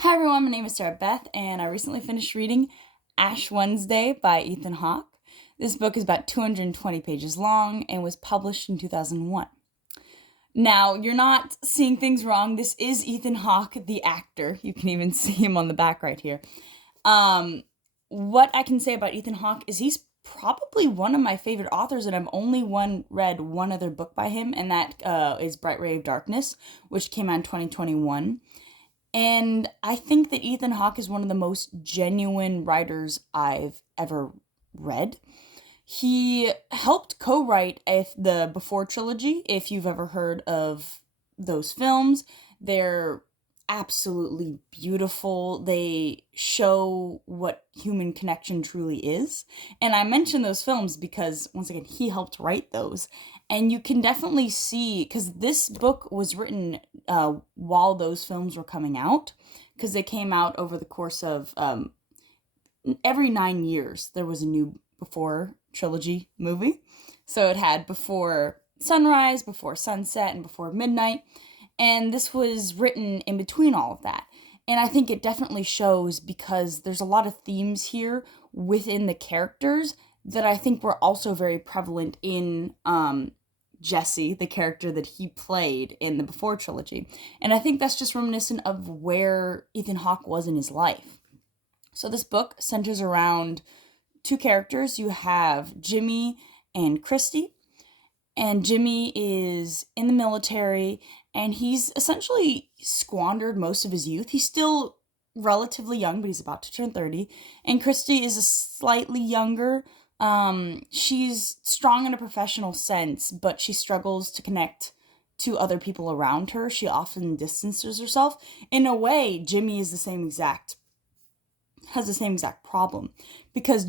Hi everyone, my name is Sarah Beth, and I recently finished reading Ash Wednesday by Ethan Hawke. This book is about 220 pages long and was published in 2001. Now, you're not seeing things wrong. This is Ethan Hawke, the actor. You can even see him on the back right here. Um, what I can say about Ethan Hawke is he's probably one of my favorite authors, and I've only read one other book by him, and that is Bright Ray of Darkness, which came out in 2021. And I think that Ethan Hawke is one of the most genuine writers I've ever read. He helped co-write the Before trilogy, if you've ever heard of those films. They're absolutely beautiful. They show what human connection truly is. And I mention those films because, once again, he helped write those. And you can definitely see, because this book was written while those films were coming out, because they came out over the course of every 9 years, there was a new Before trilogy movie. So it had Before Sunrise, Before Sunset, and Before Midnight. And this was written in between all of that. And I think it definitely shows because there's a lot of themes here within the characters that I think were also very prevalent in Jesse, the character that he played in the Before trilogy. And I think that's just reminiscent of where Ethan Hawke was in his life. So this book centers around two characters. You have Jimmy and Christy. And Jimmy is in the military, and he's essentially squandered most of his youth. He's still relatively young, but he's about to turn 30. And Christy is a slightly younger. She's strong in a professional sense, but she struggles to connect to other people around her. She often distances herself. In a way, Jimmy is has the same exact problem, because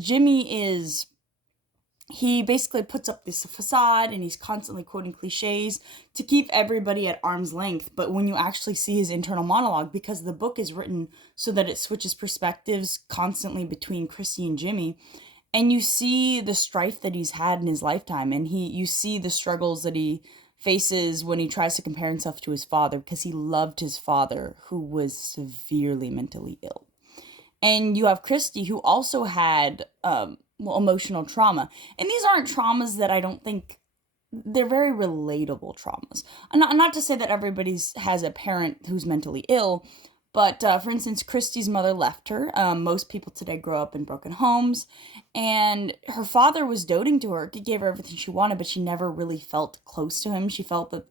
he basically puts up this facade and he's constantly quoting cliches to keep everybody at arm's length. But when you actually see his internal monologue, because the book is written so that it switches perspectives constantly between Christy and Jimmy, and you see the strife that he's had in his lifetime, and you see the struggles that he faces when he tries to compare himself to his father, because he loved his father, who was severely mentally ill. And you have Christy, who also had emotional trauma. And these aren't traumas that I don't think, they're very relatable traumas. Not to say that everybody's has a parent who's mentally ill, but for instance, Christy's mother left her. Most people today grow up in broken homes, and her father was doting to her. He gave her everything she wanted, but she never really felt close to him. She felt that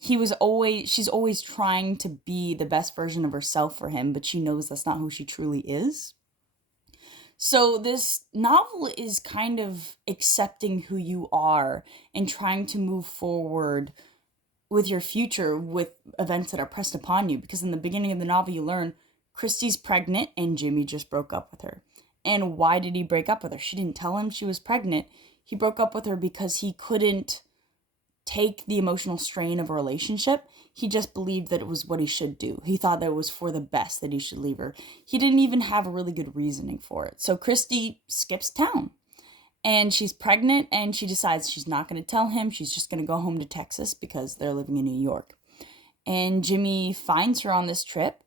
she's always trying to be the best version of herself for him, but she knows that's not who she truly is. So this novel is kind of accepting who you are and trying to move forward with your future with events that are pressed upon you. Because in the beginning of the novel, you learn Christy's pregnant and Jimmy just broke up with her. And why did he break up with her? She didn't tell him she was pregnant. He broke up with her because he couldn't take the emotional strain of a relationship. He just believed that it was what he should do. He thought that it was for the best that he should leave her. He didn't even have a really good reasoning for it. So Christy skips town, and she's pregnant, and she decides she's not going to tell him. She's just going to go home to Texas because they're living in New York. And Jimmy finds her on this trip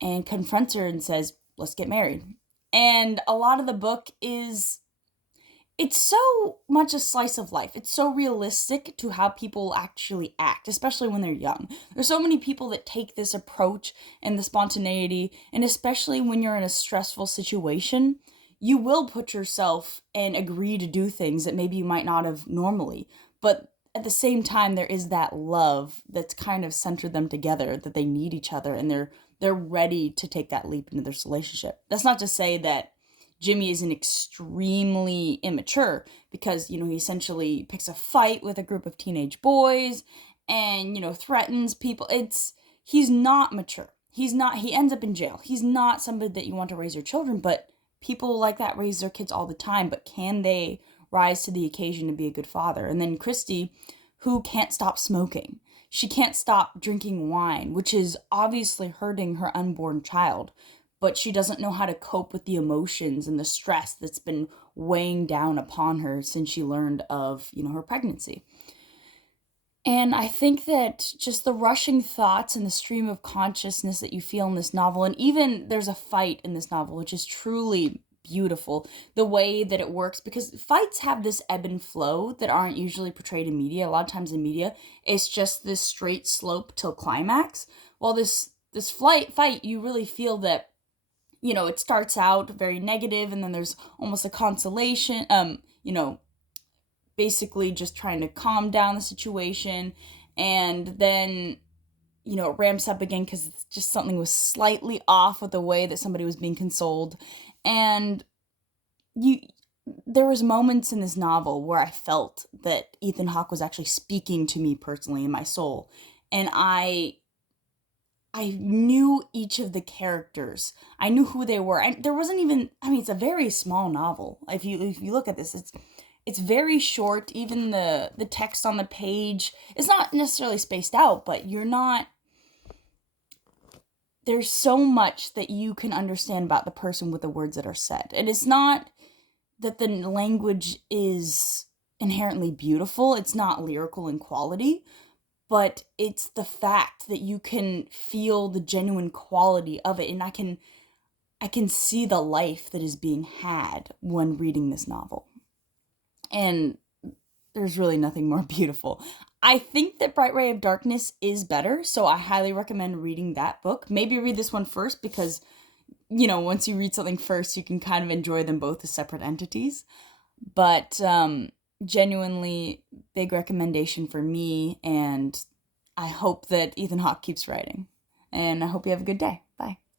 and confronts her and says, "Let's get married." And a lot of the book is, it's so much a slice of life. It's so realistic to how people actually act, especially when they're young. There's so many people that take this approach and the spontaneity, and especially when you're in a stressful situation, you will put yourself and agree to do things that maybe you might not have normally. But at the same time, there is that love that's kind of centered them together, that they need each other, and they're ready to take that leap into this relationship. That's not to say that Jimmy isn't extremely immature, because, he essentially picks a fight with a group of teenage boys and, threatens people. He's not mature. He ends up in jail. He's not somebody that you want to raise your children, but people like that raise their kids all the time. But can they rise to the occasion to be a good father? And then Christy, who can't stop smoking. She can't stop drinking wine, which is obviously hurting her unborn child, but she doesn't know how to cope with the emotions and the stress that's been weighing down upon her since she learned of, her pregnancy. And I think that just the rushing thoughts and the stream of consciousness that you feel in this novel, and even there's a fight in this novel, which is truly beautiful, the way that it works, because fights have this ebb and flow that aren't usually portrayed in media. A lot of times in media, it's just this straight slope till climax. While this fight, you really feel that, it starts out very negative, and then there's almost a consolation, basically just trying to calm down the situation, and then it ramps up again because it's just something was slightly off with the way that somebody was being consoled. And you there was moments in this novel where I felt that Ethan Hawke was actually speaking to me personally in my soul, and I knew each of the characters. I knew who they were. And there wasn't even, I mean, it's a very small novel. If you look at this, it's very short. Even the text on the page is not necessarily spaced out, but there's so much that you can understand about the person with the words that are said. And it's not that the language is inherently beautiful. It's not lyrical in quality, but it's the fact that you can feel the genuine quality of it, and I can see the life that is being had when reading this novel. And there's really nothing more beautiful. I think that Bright Ray of Darkness is better, so I highly recommend reading that book. Maybe read this one first because, once you read something first, you can kind of enjoy them both as separate entities. But genuinely big recommendation for me, and I hope that Ethan Hawke keeps writing. And I hope you have a good day.